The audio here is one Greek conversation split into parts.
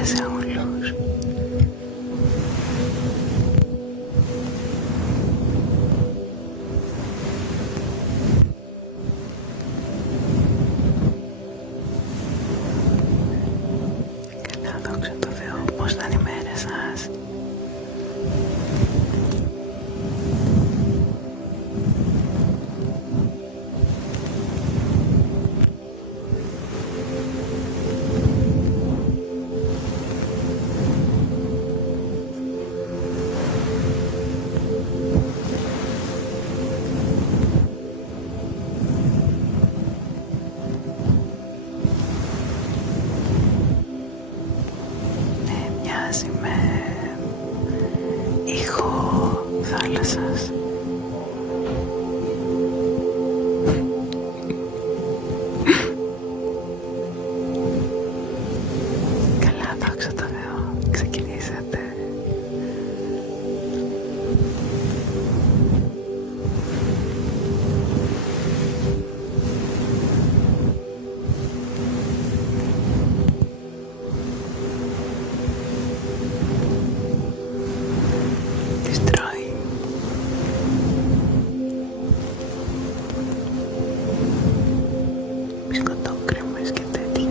Καλημέρα σε όλους. Καλά, δόξα τω Θεώ. Πώς ήταν η μέρα σας? Μοιάζει με ήχο θάλασσας. Καλά, δόξα τω Θεώ. Ξεκινήσατε. Τις τρώει. Μπισκοτόκρεμες και τέτοια.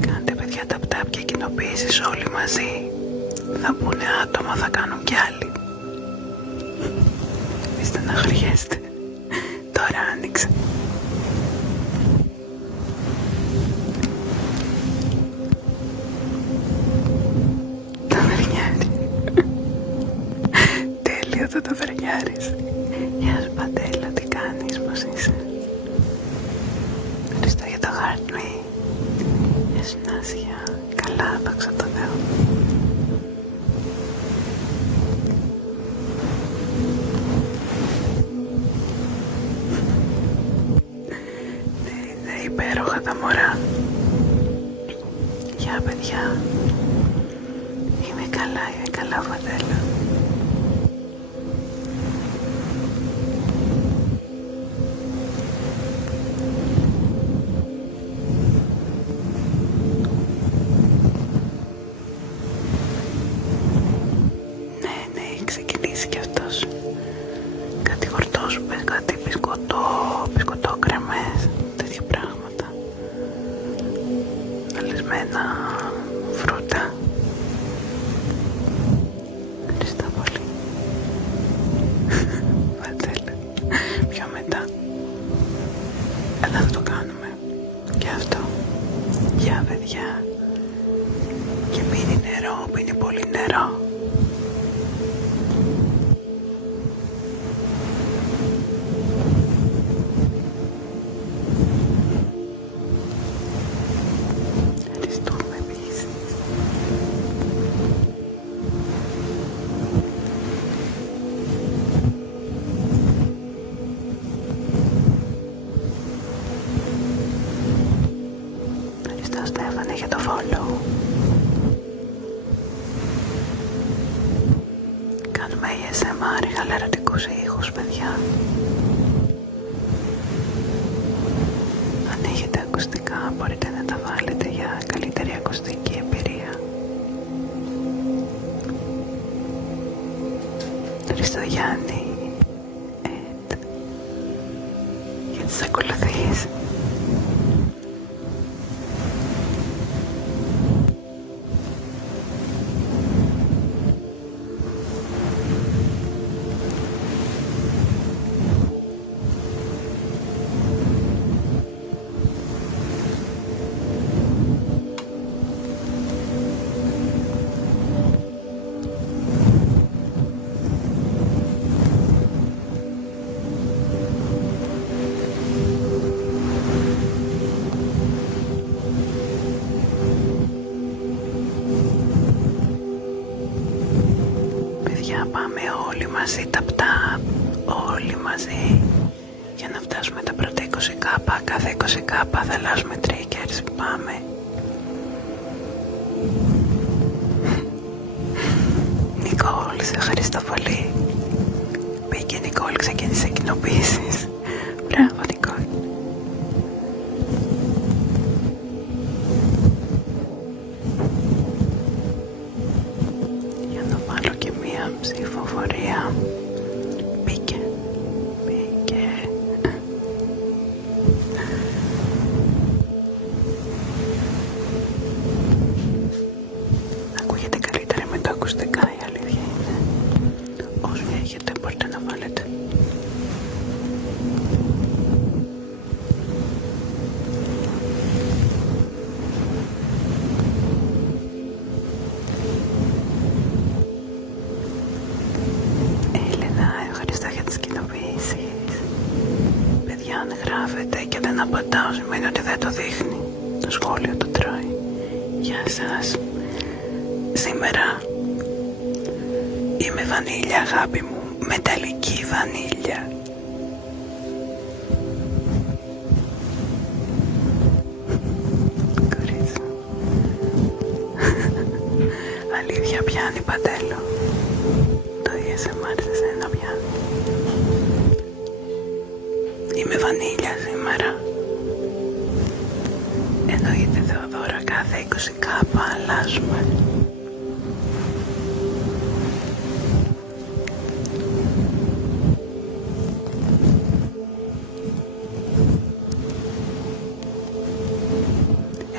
Κάντε παιδιά τα πτάπια κοινοποίησης όλοι μαζί. Θα πούνε άτομα, θα κάνουν κι άλλοι. Μη στεναχωριέστε. Τώρα άνοιξε. Το βερνιάρι. Τέλειο το βερνιάρις. Γεια σου Παντέλο, τι κάνεις, πώς είσαι? Ευχαριστώ για το heart me. Γεια σου Νάσια. Καλά, δόξα τω Θεώ. Είναι υπέροχα τα μωρά. Γεια παιδιά. Είμαι καλά Παντέλο. Ναι, έχει ξεκινήσει κι αυτός. Κάτι χορτόσουπες, κάτι μπισκοτόκρεμες, τέτοια πράγματα. Αλεσμένα φρούτα. Ευχαριστώ πολύ. Βατέλα. Πιο μετά. Αλλά θα το κάνουμε. Και αυτό. Γεια παιδιά. Και πίνει νερό, πίνει πολύ νερό. Ευχαριστούμε επίσης. Ευχαριστώ Στέφανε για το follow. Κάνουμε ASMR, χαλαρωτικούς ήχους παιδιά. Αν έχετε ακουστικά μπορείτε να τα βάλετε για καλύτερη ακουστική εμπειρία. Ευχαριστώ Γιάννη για τις ακολουθίες. Πάμε όλοι μαζί ταπ-ταπ, όλοι μαζί, για να φτάσουμε τα πρώτα 20k. Κάθε 20k θα αλλάζουμε triggers. Πάμε. Νικόλ, σε ευχαριστώ πολύ. Μπήκε Νικόλ. Νικόλ ξεκίνησε κοινοποίησεις. Μπράβο Νικόλ. Για να βάλω και μία ψηφοφορία. Μπήκε. Ακούγεται καλύτερα με τα ακουστικά, η αλήθεια είναι. Όσοι έχετε μπορείτε να βάλετε. Έλενα, ευχαριστώ για τις κοινοποιήσεις. Παιδιά, αν γράφετε και δεν απαντάω σημαίνει ότι δεν το δείχνει. Το σχόλιο το τρώει. Γεια σας. Σήμερα είμαι βανίλια, αγάπη μου. Μεταλλική βανίλια. Κορίτσι. Αλήθεια, πιάνει Παντέλο. Το ASMR σε σένα πιάνει. Είμαι βανίλια σήμερα. Εννοείται Θεοδώρα, κάθε 20 κάπα αλλάζουμε.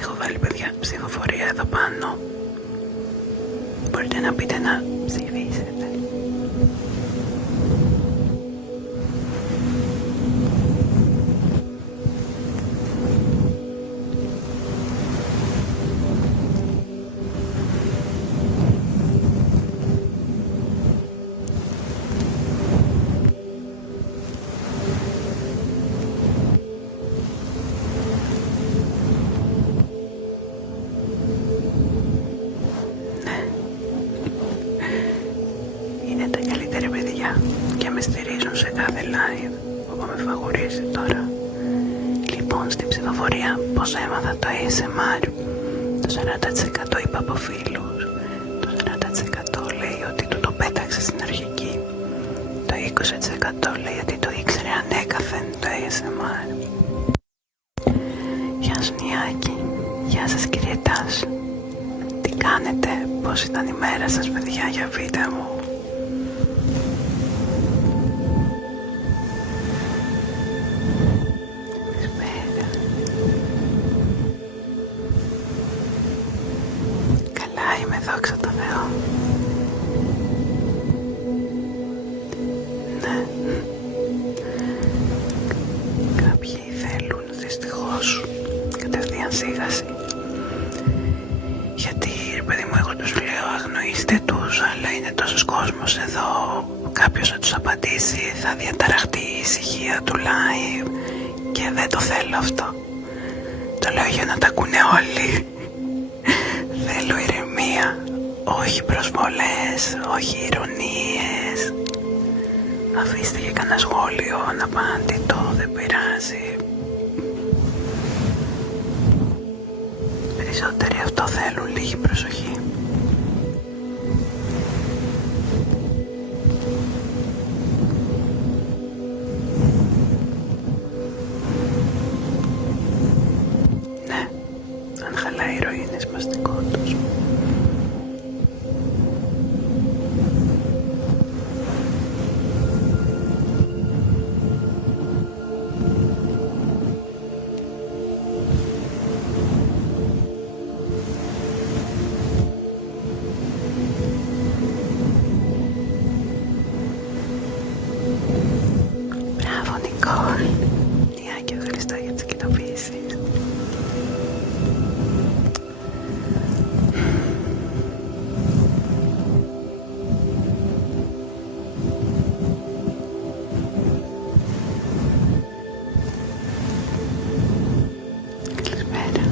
Έχω βάλει παιδιά ψηφοφορία εδώ πάνω. Μπορείτε να πείτε να ψηφίσετε. Είναι τα καλύτερα παιδιά και με στηρίζουν σε κάθε live. Όπου με φαγουρίζει τώρα. Λοιπόν, στην ψηφοφορία πώς έμαθα το ASMR. Το 40% είπα από φίλους. Το 40% λέει ότι του το πέταξε στην αρχική. Το 20% λέει ότι το ήξερε ανέκαθεν το ASMR. Γεια σου Νιάκη. Γεια σας κύριε Τάσου. Τι κάνετε, πώς ήταν η μέρα σας παιδιά, για πείτε μου. Καλησπέρα. Καλά είμαι, δόξα τω Θεώ. Ναι. Κάποιοι θέλουν δυστυχώς κατευθείαν σίγαση. Γιατί ρε παιδί μου, εγώ τους λέω αγνοήστε τους, αλλά είναι τόσος κόσμος εδώ, κάποιος θα τους απαντήσει, θα διαταραχτεί η ησυχία του live και δεν το θέλω αυτό. Το λέω για να τα ακούνε όλοι. Θέλω ηρεμία, όχι προσβολές, όχι ηρωνίες. Αφήστε και κανένα σχόλιο αναπάντητο, δεν πειράζει. Περισσότεροι αυτό θέλουν, λίγη προσοχή. Ναι, αν χαλάει η ροή είναι σπαστικό τους. Μπράβο Νικόλ. Νιάκη, ευχαριστώ για τις κοινοποιήσεις. Καλησπέρα.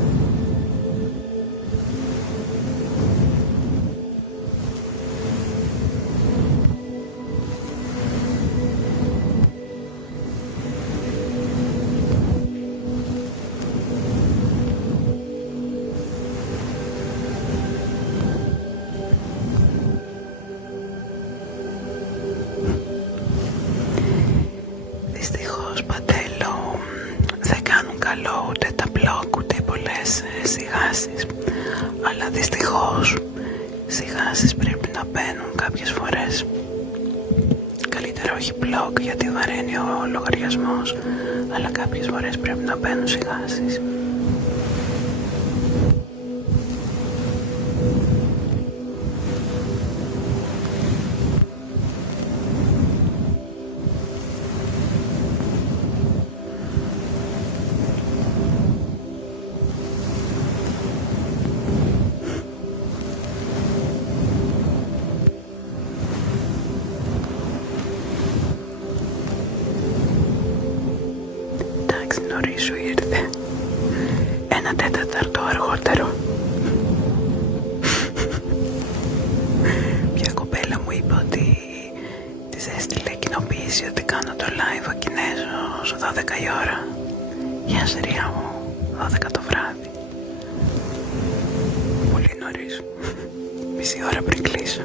καλό ούτε τα blog ούτε πολλές σιγάσεις, αλλά δυστυχώς σιγάσεις πρέπει να μπαίνουν κάποιες φορές. Καλύτερα όχι blog γιατί βαραίνει ο λογαριασμός, αλλά κάποιες φορές πρέπει να μπαίνουν σιγάσεις. Νωρίς σου ήρθε, 1/4 αργότερο. Μια κοπέλα μου είπε ότι της έστειλε κοινοποίηση ότι κάνω το live ο Κινέζος 12 η ώρα. Γεια σας Ρία μου, 12 το βράδυ. Πολύ νωρίς, μισή ώρα πριν κλείσω.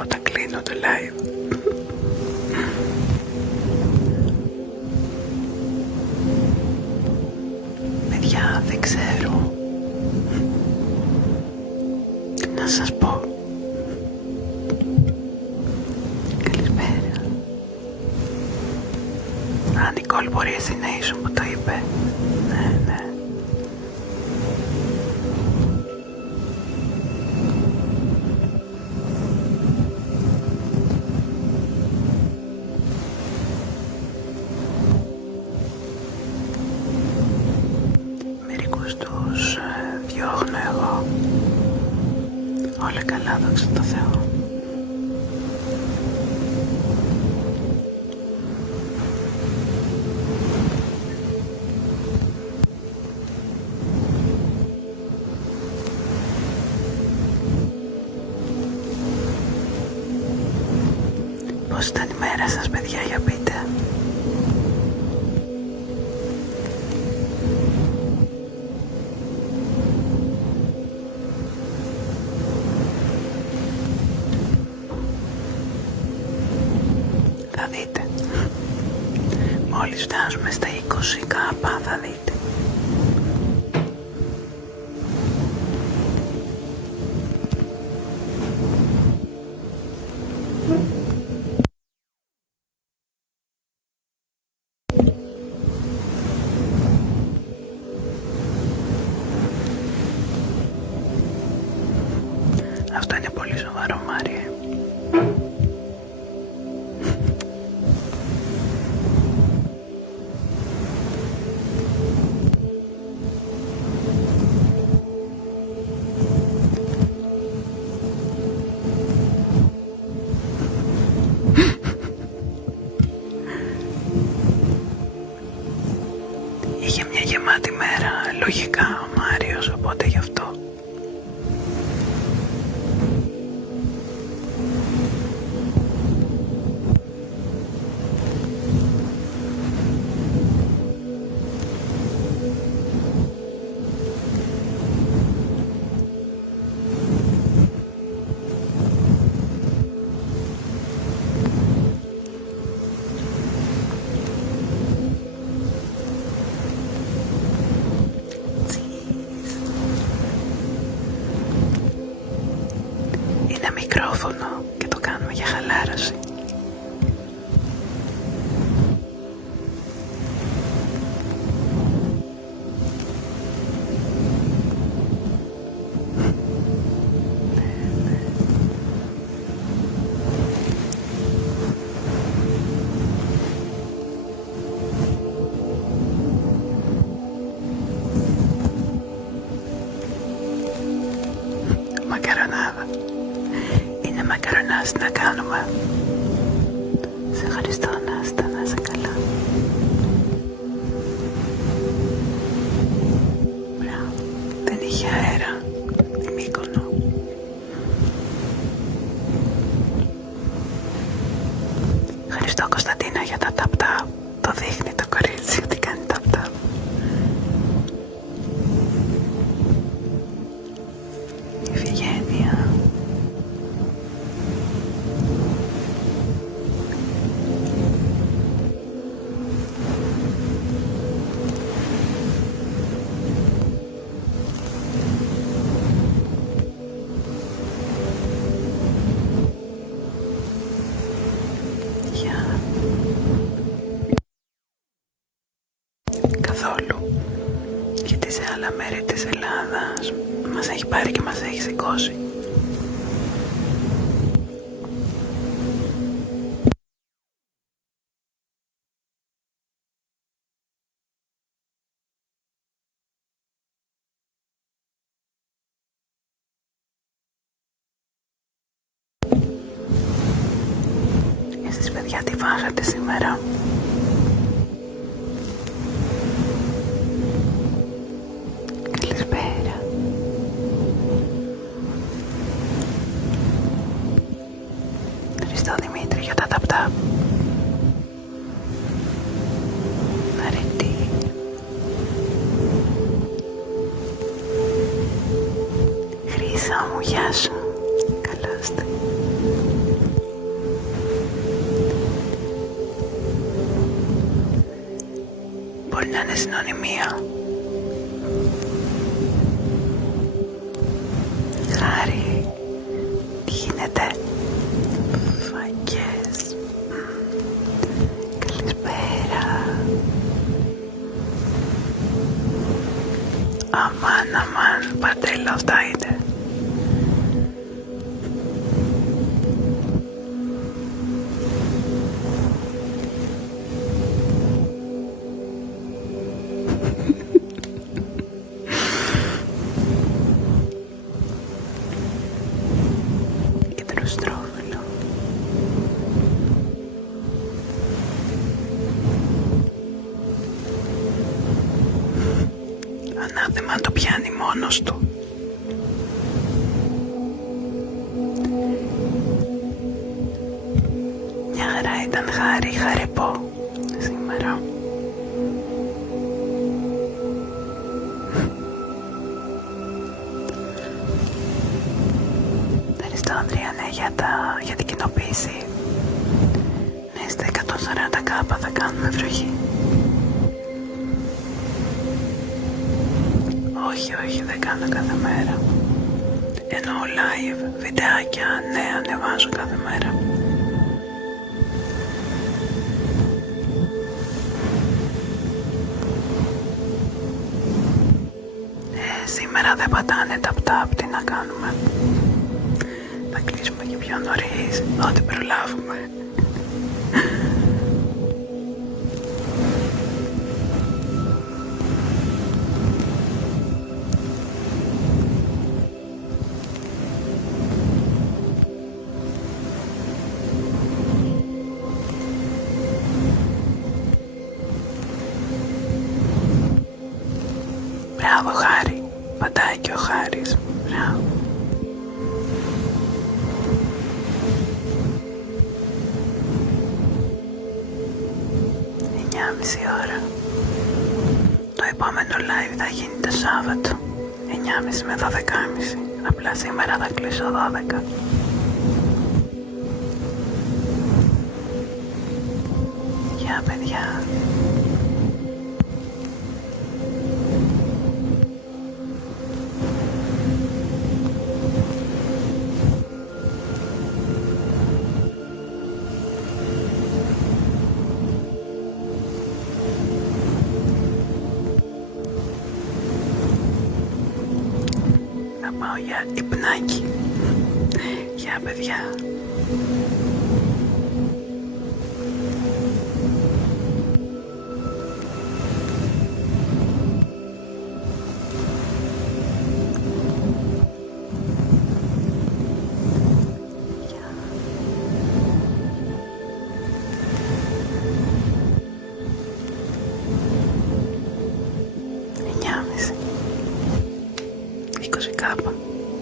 Όταν κλείνω το live. Παιδιά, δεν ξέρω να σας πω. Καλησπέρα. Αν Νικόλ μπορεί εσύ να ήσουν που το είπε. Ναι, ναι. Τους διώχνω εγώ. Όλα καλά, δόξα τω Θεώ. Πώς ήταν η μέρα σας, παιδιά, για πείτε. Θα δείτε. Μόλις φτάσουμε στα 20 κάπα θα δείτε. Αυτό είναι πολύ σοβαρό, Μάρια. Είχε μια γεμάτη μέρα, λογικά ο Μάριος, οπότε γι' αυτό. Είναι μικρόφωνο και το κάνουμε για χαλάρωση. Μακαρονάδα. Είναι μακαρονάς να κάνουμε. Σε ευχαριστώ, Νάστα, να είσαι καλά. Μπράβο. Δεν είχε αέρα η Μύκονο. της Ελλάδας μας έχει πάρει και μας έχει σηκώσει. Εσείς παιδιά τι φάγατε σήμερα? Καλησπέρα. Ευχαριστώ Δημήτρη για τα ταπ-ταπ. Αρετή. Χρύσα μου, γεια σου. Καλώς είστε. Μπορεί να είναι συνωνυμία. Χάρη, τι γίνεται? Φακές. Καλησπέρα. Αμάν, Παντέλο, αυτά είναι. Υδροστρόφυλλο. Ανάθεμα αν το πιάνει μόνος του. Μια χαρά ήταν Χάρη, χαρεπό σήμερα. Ευχαριστώ Ανδρία, ναι, για την κοινοποίηση. Ναι, στα 140k θα κάνουμε βροχή. Όχι, δεν κάνω κάθε μέρα. Εννοώ live, βιντεάκια, ναι, ανεβάζω κάθε μέρα. Σήμερα δεν πατάνε ταπ-ταπ, τι να κάνουμε? Θα κλείσουμε και πιο νωρίς, ό,τι προλάβουμε. Μπράβο Χάρη, πατάει και ο Χάρης. Μπράβο. Μισή ώρα. Το επόμενο live θα γίνει το Σάββατο 9.30 με 12.30. Απλά σήμερα θα κλείσω 12. Γεια παιδιά. Πάω για υπνάκι. Γεια παιδιά.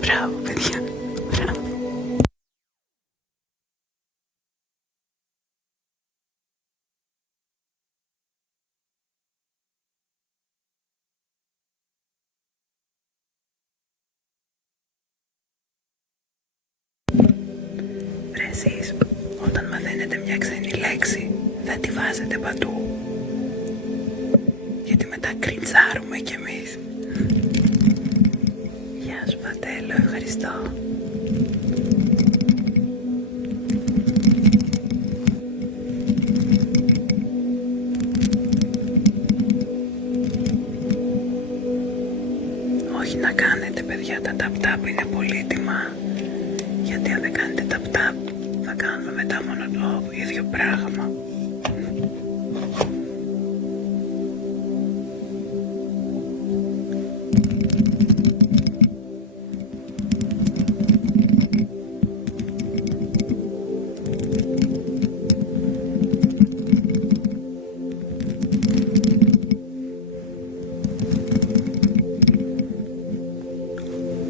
Μπράβο παιδιά. Μπράβο. Εσείς όταν μαθαίνετε μια ξένη λέξη θα τη βάζετε παντού, γιατί μετά κριντζάρουμε κι εμείς. Γεια σου Παντέλο, ευχαριστώ. Όχι να κάνετε παιδιά, τα tap-tap είναι πολύτιμα. Γιατί αν δεν κάνετε tap-tap θα κάνουμε μετά μόνο το ίδιο πράγμα.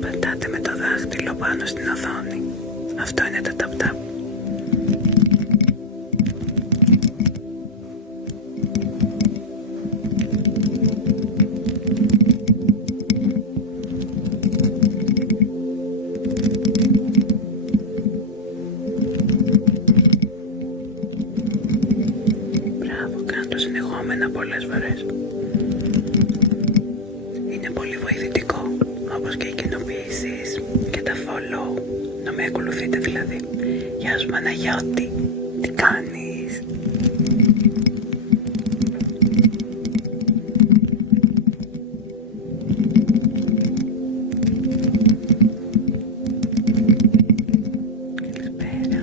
Πατάτε με το δάχτυλο πάνω στην οθόνη. Αυτό είναι το tap-tap. Μπράβο, κάνω το συνεχόμενα πολλές φορές. Είναι πολύ βοηθητικό, όπως και οι κοινοποιήσεις και τα follow. Να με ακολουθείτε δηλαδή. Γεια σου Παναγιώτη, τι κάνεις? Καλησπέρα.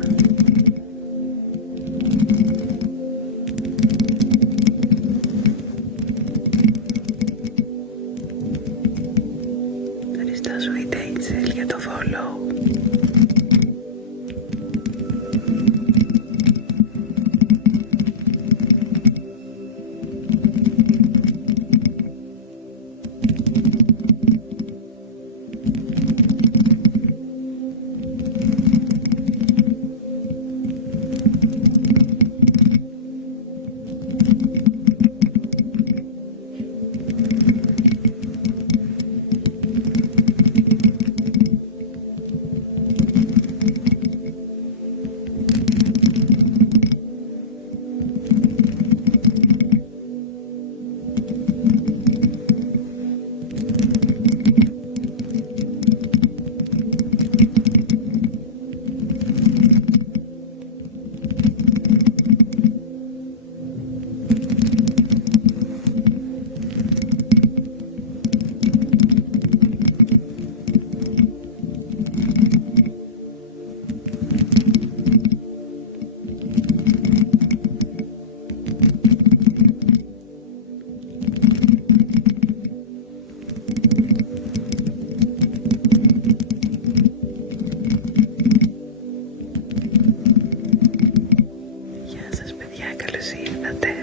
Ευχαριστώ Sweet Angel για το follow.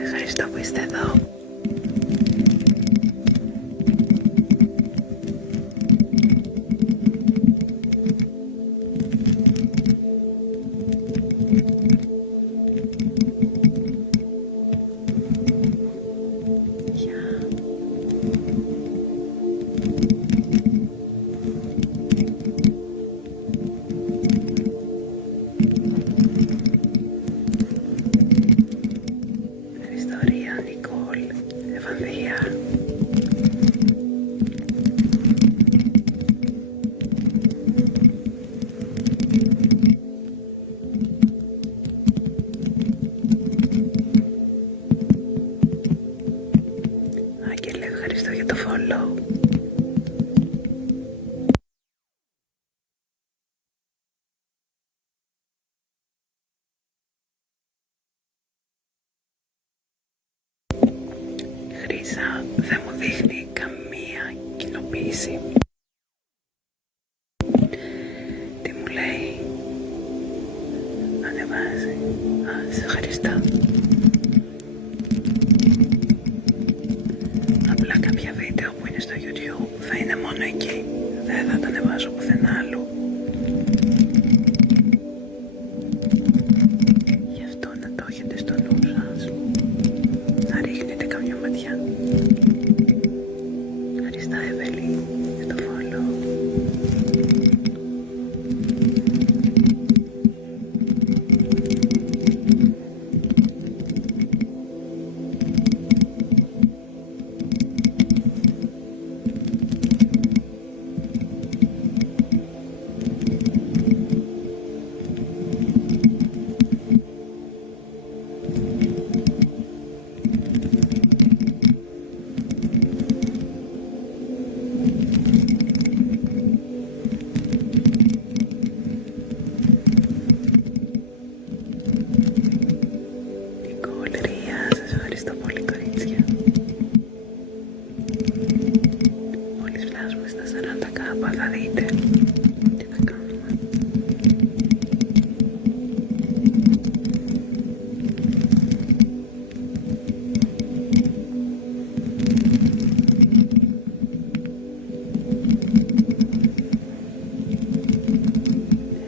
Ευχαριστώ που είστε εδώ. Ευχαριστώ για το follow. Χρύσα δεν μου δείχνει καμία κοινοποίηση. Τι μου λέει? Ανεβάζει. Σε ευχαριστώ. Απλά κάποια βίντεο που είναι στο YouTube θα είναι μόνο εκεί. Δεν θα τα ανεβάζω πουθενά άλλου. Γι' αυτό να το έχετε στο νου σας. Να ρίχνετε καμιά ματιά. Ευχαριστώ Εύελη για το follow. θα δείτε τι θα κάνουμε.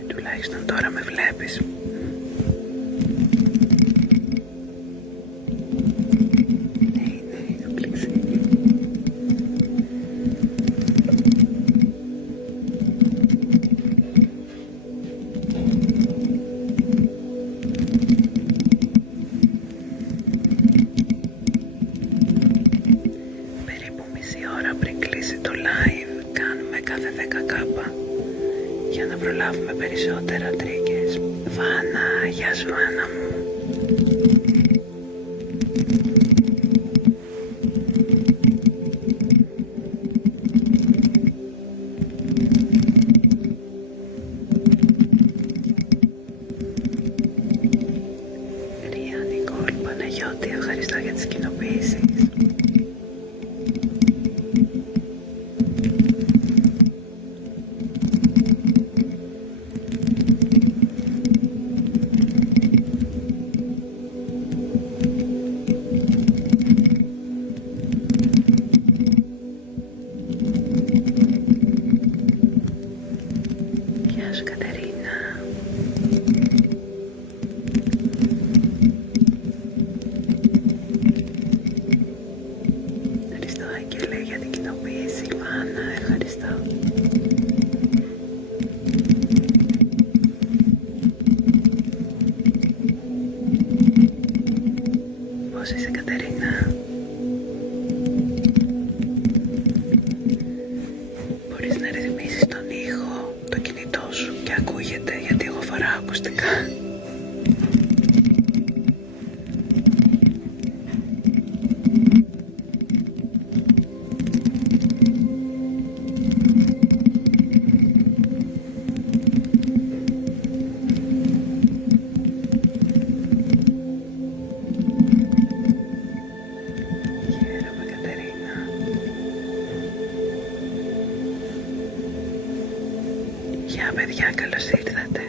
Τουλάχιστον τώρα με βλέπεις. Για να προλάβουμε περισσότερα τρίκες. Βάνα, γεια σου Άννα μου. Ρία, Νικόλ, Παναγιώτη, ευχαριστώ για τις κοινοποιήσεις. Πώς είσαι Κατερίνα? Μπορείς να ρυθμίσεις τον ήχο, το κινητό σου και ακούγεται γιατί εγώ φοράω ακουστικά. Γεια παιδιά, καλώς ήρθατε.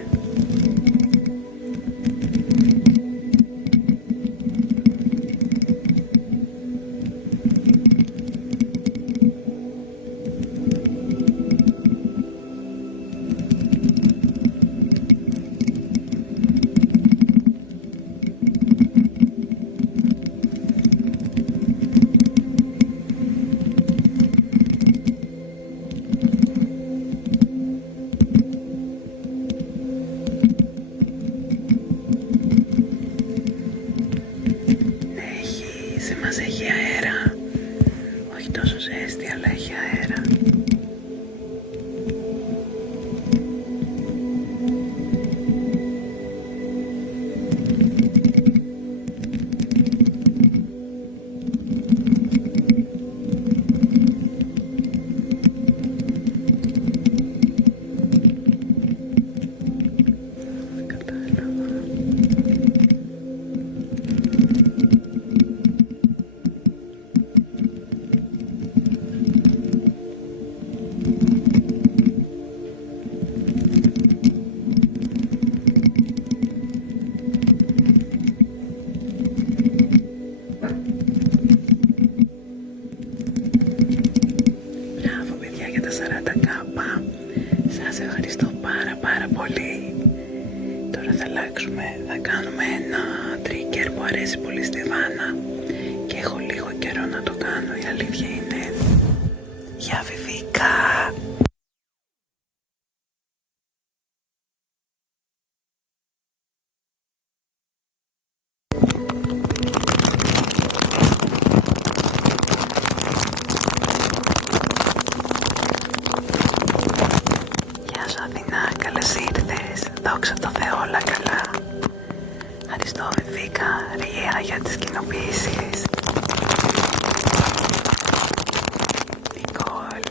Μας έχει αέρα, όχι τόσο ζέστη αλλά έχει αέρα. Σας ευχαριστώ πάρα πολύ. Τώρα θα αλλάξουμε, θα κάνουμε ένα trigger που αρέσει πολύ στη Βάνα και έχω λίγο καιρό να το κάνω, η αλήθεια είναι. Γεια Βιβίκα. Καλώς ήρθες, δόξα τω Θεώ, όλα καλά. Ευχαριστώ Βιβίκα, Ρία για τις κοινοποιήσεις. Νικόλ.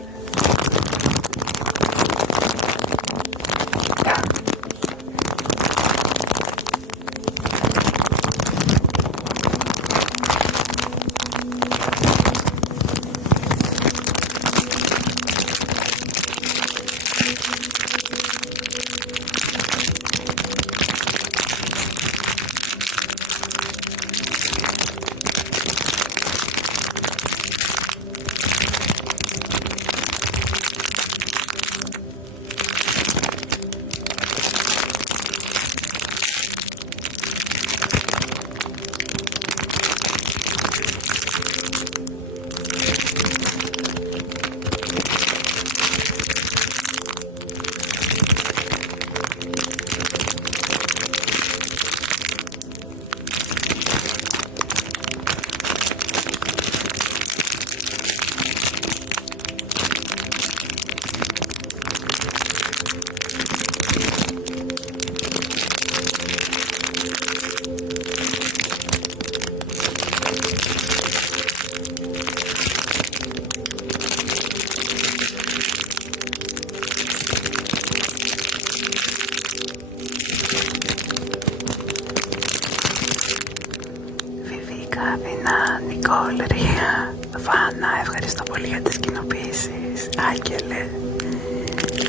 Νικόλρια, Βάνα, ευχαριστώ πολύ για τις κοινοποίησεις. Άγγελε,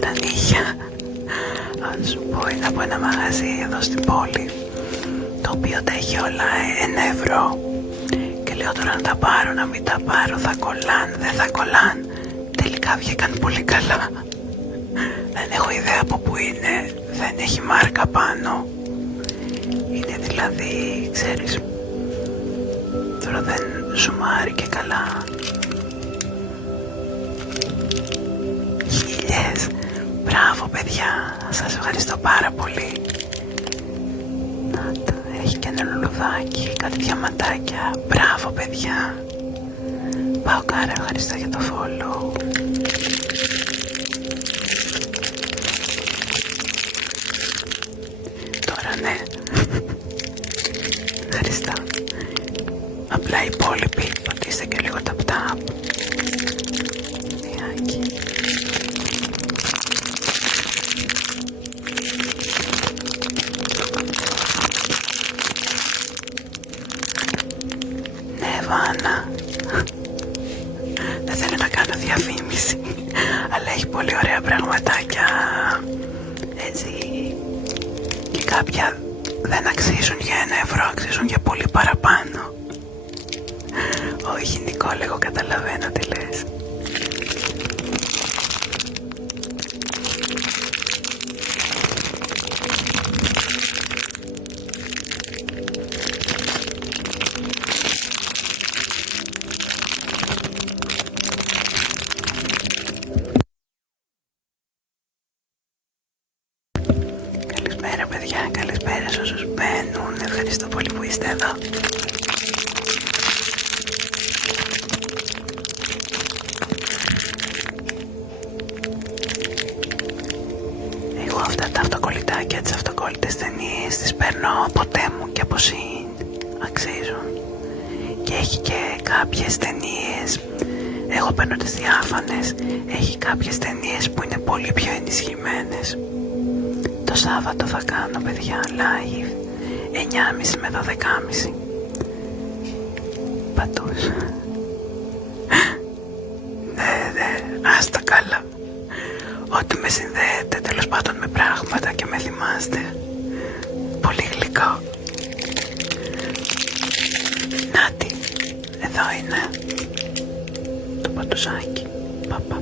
τα νύχια. Αν σου πω, είναι από ένα μαγαζί εδώ στην πόλη, το οποίο τα έχει όλα 1€. Και λέω τώρα να τα πάρω, να μην τα πάρω, θα κολλάν, δεν θα κολλάν. Τελικά βγήκαν πολύ καλά. Δεν έχω ιδέα από πού είναι, δεν έχει μάρκα πάνω. Είναι δηλαδή, ξέρεις, τώρα δεν ζουμάρει και καλά. Χίλιες, μπράβο παιδιά, σας ευχαριστώ πάρα πολύ. Να το, έχει και ένα λουλουδάκι, κάτι διαμαντάκια, μπράβο παιδιά. Πάω κάρα, ευχαριστώ για το follow. Τώρα ναι, ευχαριστώ. Απλά οι υπόλοιποι πατήστε και λίγο tap-tap. Διάκι. Ναι Βάνα, δεν θέλω να κάνω διαφήμιση, αλλά έχει πολύ ωραία πραγματάκια, έτσι, και κάποια δεν αξίζουν για 1€, αξίζουν για πολύ παραπάνω. Όχι Νικόλ, εγώ καταλαβαίνω τι λες. Καλησπέρα παιδιά, καλησπέρα σε όσους μπαίνουν. Ευχαριστώ πολύ που είστε εδώ. Εγώ αυτά τα αυτοκολλητάκια, τις αυτοκόλλητες ταινίες τις παίρνω ποτέ μου και από Shein. Αξίζουν. Και έχει και κάποιες ταινίες, εγώ παίρνω τις διάφανες, έχει κάποιες ταινίες που είναι πολύ πιο ενισχυμένες. Το Σάββατο θα κάνω παιδιά live 9.30 με 12.30 πατούς. Ναι, άστα καλά. Ό,τι με συνδέεται τέλος πάντων με πράγματα και με θυμάστε. Πολύ γλυκό. Νάτι, εδώ είναι το πατουσάκι. Παπα.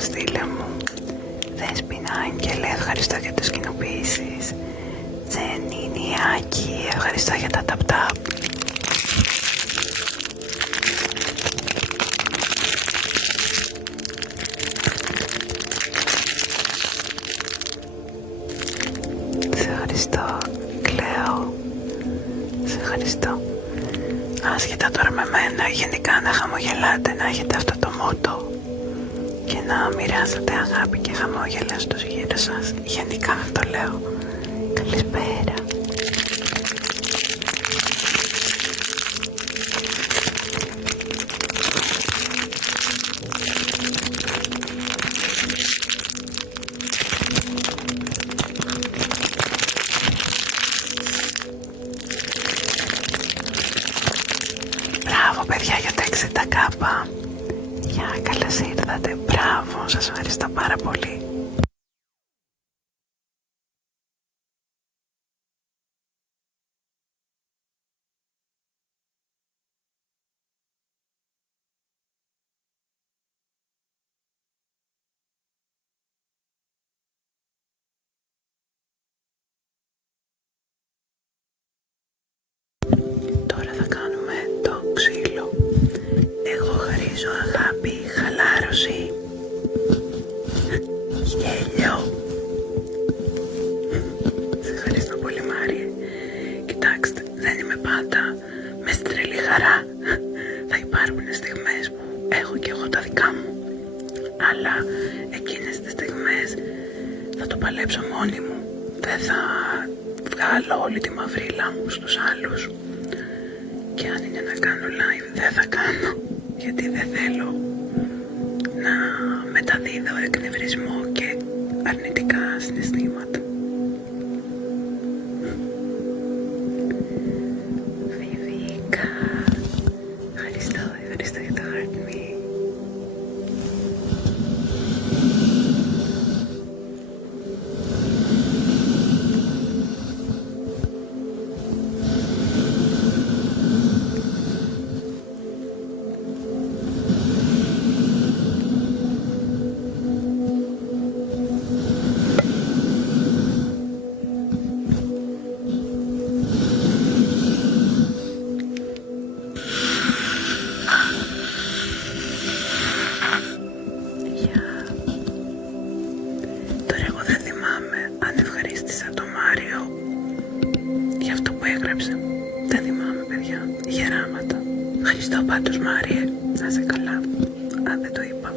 Στείλε μου. Δέσποινα, Άγγελε, ευχαριστώ για τις κοινοποίησεις. Τζενινιάκη, ευχαριστώ για τα tap-tap. Σε ευχαριστώ, Κλέο. Σε ευχαριστώ. Άσχετα τώρα με μένα, γενικά να χαμογελάτε, να έχετε αυτό το μότο και να μοιράζετε αγάπη και χαμόγελα στους γύρω σας. Γενικά το λέω. Καλησπέρα. Μπράβο παιδιά για τα 60k. Γεια, καλώς ήρθατε. Μπράβο, σας ευχαριστώ πάρα πολύ. Τώρα θα κάνουμε το ξύλο. Εγώ χαρίζω αγάπη, δουλέψω μόνη μου. Δεν θα βγάλω όλη τη μαυρίλα μου στους άλλους. Και αν είναι να κάνω live δεν θα κάνω. Γιατί δεν θέλω να μεταδίδω εκνευρισμό και αρνητικά συναισθήματα. Βιβίκα, ευχαριστώ για το heart me. Δεν θυμάμαι, παιδιά. Γεράματα. Ευχαριστώ πάντως, Μάριε. Να είσαι καλά. Αν δεν το είπα.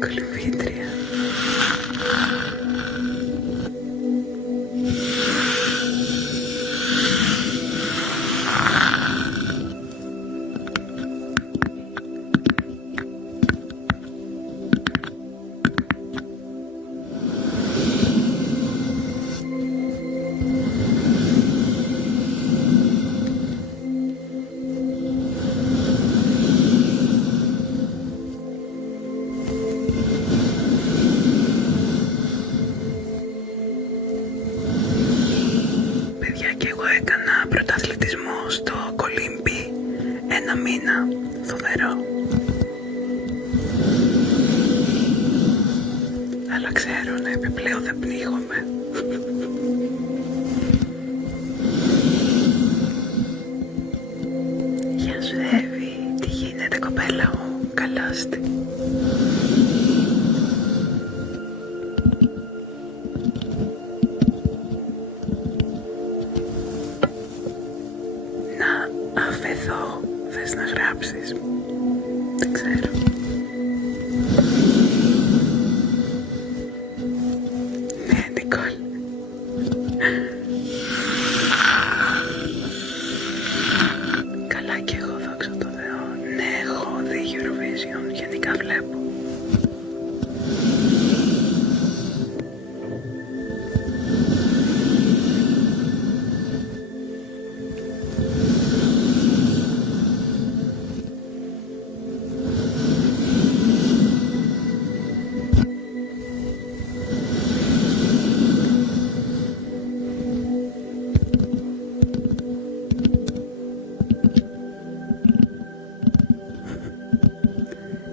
Κολυμβήτρια. Και εγώ έκανα πρωταθλητισμό στο κολύμπι 1 μήνα, φοβερό. Αλλά ξέρω να επιπλέον δεν πνίγομαι. Γεια σου Εύη, τι γίνεται κοπέλα μου, καλώς τη. Αφεθώ, θες να γράψεις? Δεν ξέρω. Ναι, Νικόλ. Καλά κι εγώ, δόξα τω Θεώ. Ναι, έχω δει Eurovision, γενικά βλέπω.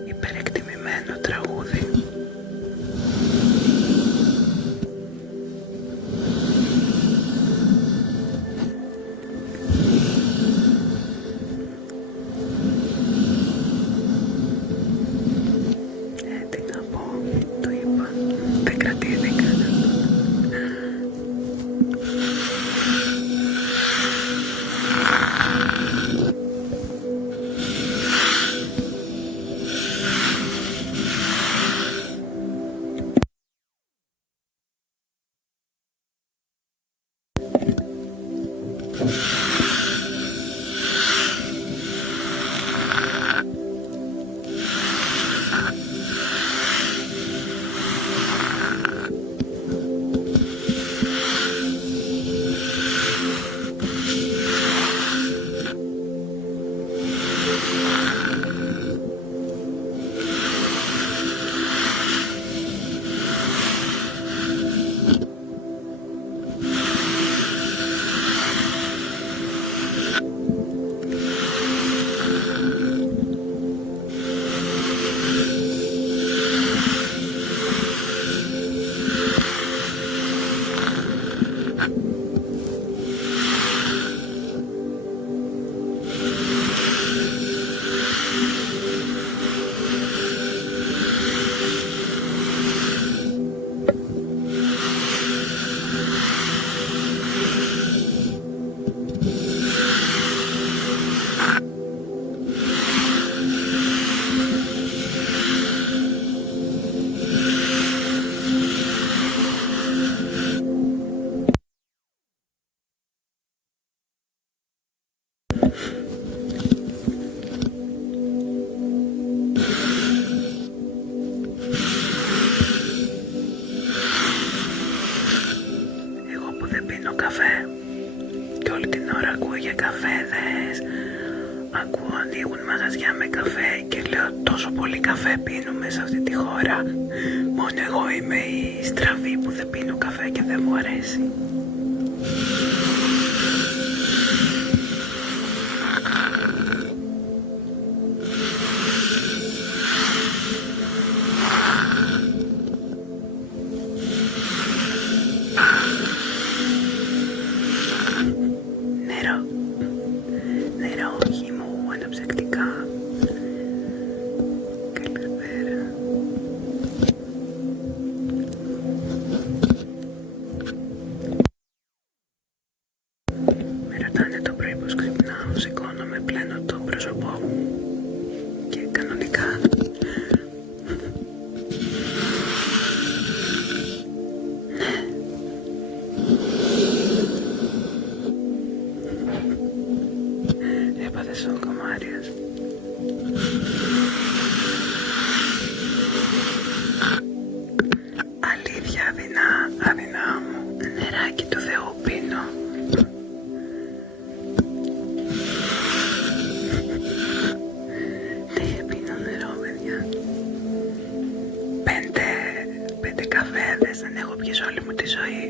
Υπερεκτιμημένο τραγούδι. Τι να πω, το είπα, δεν κρατήθηκα. για καφέδες. Ακούω ανοίγουν μαγαζιά με καφέ και λέω τόσο πολύ καφέ πίνουμε σε αυτή τη χώρα. Μόνο εγώ είμαι η στραβή που δεν πίνω καφέ και δεν μου αρέσει. Νερό, όχι μου, αναψυκτικά. Καλησπέρα. Με ρωτάνε το πρωί πως ξυπνάω, σηκώνομαι, πλένω το πρόσωπό μου και κανονικά. Έπαθε σοκ ο Μάριος. Αλήθεια, αδυνά μου, νεράκι του Θεού πίνω. Ναι, πίνω νερό, παιδιά. 5 καφέδες δεν έχω πιει όλη μου τη ζωή.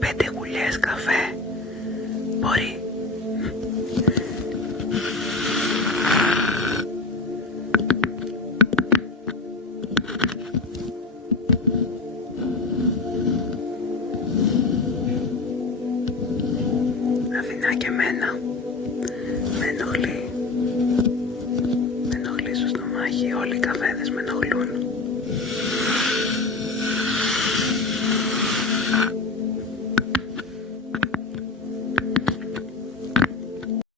5 γουλιές καφέ. Μπορεί. Αθηνά και εμένα. Με ενοχλεί στο στομάχι, όλοι οι καφέδες με ενοχλούν.